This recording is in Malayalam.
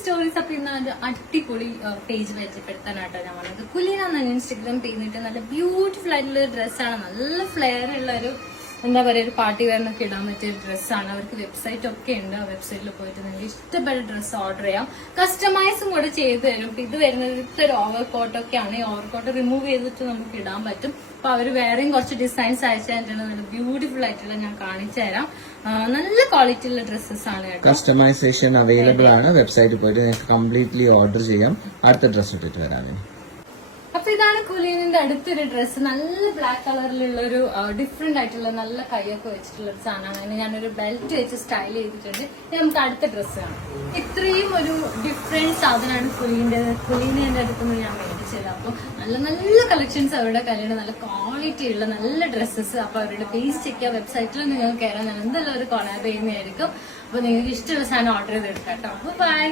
സ്റ്റോറീസ്. അപ്പൊ ഇന്ന് ഒരു അടിപൊളി പേജ് പരിചയപ്പെടുത്താനാട്ടോ ഞാൻ വന്നത്. കുലീന എന്ന ഇൻസ്റ്റഗ്രാം പേജിട്ട് നല്ല ബ്യൂട്ടിഫുൾ ആയിട്ടുള്ള ഒരു ഡ്രസ്സാണ്. നല്ല ഫ്ലെയർ ഉള്ള ഒരു എന്താ പറയുക, ഒരു പാർട്ടി വെയറിനൊക്കെ ഇടാൻ പറ്റിയ ഒരു ഡ്രസ്സാണ്. അവർക്ക് വെബ്സൈറ്റ് ഒക്കെ ഉണ്ട്. ആ വെബ്സൈറ്റിൽ പോയിട്ട് നിങ്ങൾക്ക് ഇഷ്ടപ്പെട്ട ഡ്രസ്സ് ഓർഡർ ചെയ്യാം. കസ്റ്റമൈസും കൂടെ ചെയ്ത് തരും. ഇത് വരുന്നത് ഒരു ഓവർ കോട്ടൊക്കെയാണ്. ഈ ഓവർ കോട്ട് റിമൂവ് ചെയ്തിട്ട് നമുക്ക് ഇടാൻ പറ്റും. അപ്പൊ അവര് വേറെയും കുറച്ച് ഡിസൈൻസ് അയച്ചു തന്നിട്ടുണ്ട്. നല്ല ബ്യൂട്ടിഫുൾ ആയിട്ടുള്ള ഞാൻ കാണിച്ചു തരാം. നല്ല ക്വാളിറ്റി ഉള്ള ഡ്രസ്സസ് ആണ് കേട്ടോ. കസ്റ്റമൈസേഷൻ അവൈലബിൾ ആണ്. വെബ്സൈറ്റിൽ പോയിട്ട് നിങ്ങൾക്ക് കംപ്ലീറ്റ്ലി ഓർഡർ ചെയ്യാം. അടുത്ത ഡ്രസ്സ് ഇട്ടിട്ട് വരാം. അപ്പൊ ഇതാണ് കുലീനിന്റെ അടുത്തൊരു ഡ്രസ്സ്. നല്ല ബ്ലാക്ക് കളറിലുള്ള ഒരു ഡിഫറെന്റ് ആയിട്ടുള്ള നല്ല കൈയൊക്കെ വെച്ചിട്ടുള്ള ഒരു സാധനമാണ്. അതിന് ഞാനൊരു ബെൽറ്റ് വെച്ച് സ്റ്റൈൽ ചെയ്തിട്ടുണ്ട്. ഇനി നമുക്ക് അടുത്ത ഡ്രസ്സ് കാണാം. ഇത്രയും ഒരു ഡിഫറെന്റ് സാധനമാണ് കുലീനിന്റെ അടുത്തുനിന്ന് ഞാൻ മേടിച്ചത്. അപ്പൊ നല്ല നല്ല കളക്ഷൻസ് അവരുടെ കയ്യിലുണ്ട്. നല്ല ക്വാളിറ്റി ഉള്ള നല്ല ഡ്രസ്സസ്. അപ്പൊ അവരുടെ പേജ് ചെക്ക് ചെയ്യാം. വെബ്സൈറ്റിൽ നിങ്ങൾക്ക് കയറാൻ ഞാൻ എന്തായാലും ഒരു കൊളാബ് ചെയ്യുന്നതായിരിക്കും. അപ്പൊ നിങ്ങൾക്ക് ഇഷ്ടമുള്ള സാധനം ഓർഡർ ചെയ്തെടുക്കാം കേട്ടോ. ബൈ.